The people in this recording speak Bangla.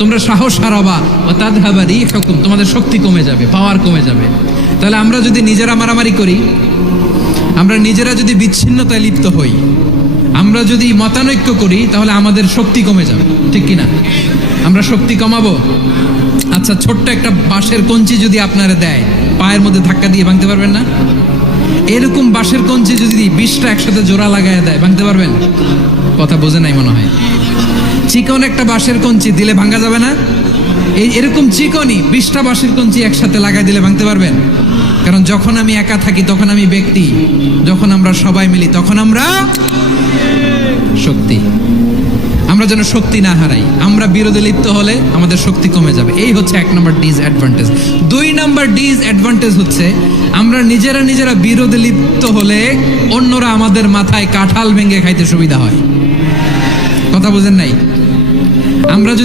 তোমরা সাহস হারাবা ও তাযহাবা রিহুকুম, তোমাদের শক্তি কমে যাবে, পাওয়ার কমে যাবে। তাহলে আমরা যদি নিজেরা মারামারি করি, আমরা নিজেরা যদি বিচ্ছিন্নতায় লিপ্ত হই, আমরা যদি মতানৈক্য করি, তাহলে আমাদের শক্তি কমে যাবে, ঠিক কিনা? আমরা শক্তি কমাবো। আচ্ছা, ছোট্ট একটা বাঁশের কঞ্চি যদি আপনারা দেয়, পায়ের মধ্যে ধাক্কা দিয়ে ভাঙতে পারবেন না? এরকম বাঁশের কঞ্চি যদি 20টা একসাথে জোড়া লাগায় দেয়, ভাঙতে পারবেন? কথা বোঝে নাই মনে হয়। চিকন একটা বাঁশের কঞ্চি দিলে ভাঙা যাবে না? এরকম চিকনই 20টা বাঁশের কঞ্চি একসাথে লাগাই দিলে ভাঙতে পারবেন? কারণ যখন আমি একা থাকি তখন আমি ব্যক্তি, যখন আমরা সবাই মিলি তখন আমরা শক্তি। আমরা যেন শক্তি না হারাই। আমরা বিরোধে লিপ্ত হলে আমাদের শক্তি কমে যাবে। এই হচ্ছে 1 নম্বর ডিসঅ্যাডভান্টেজ। 2 নম্বর ডিসঅ্যাডভান্টেজ হচ্ছে আমরা নিজেরা বিরোধে লিপ্ত হলে অন্যরা আমাদের মাথায় কাঁঠাল ভেঙে খাইতে সুবিধা হয়। কথা বুঝেন নাই? আমরা যদি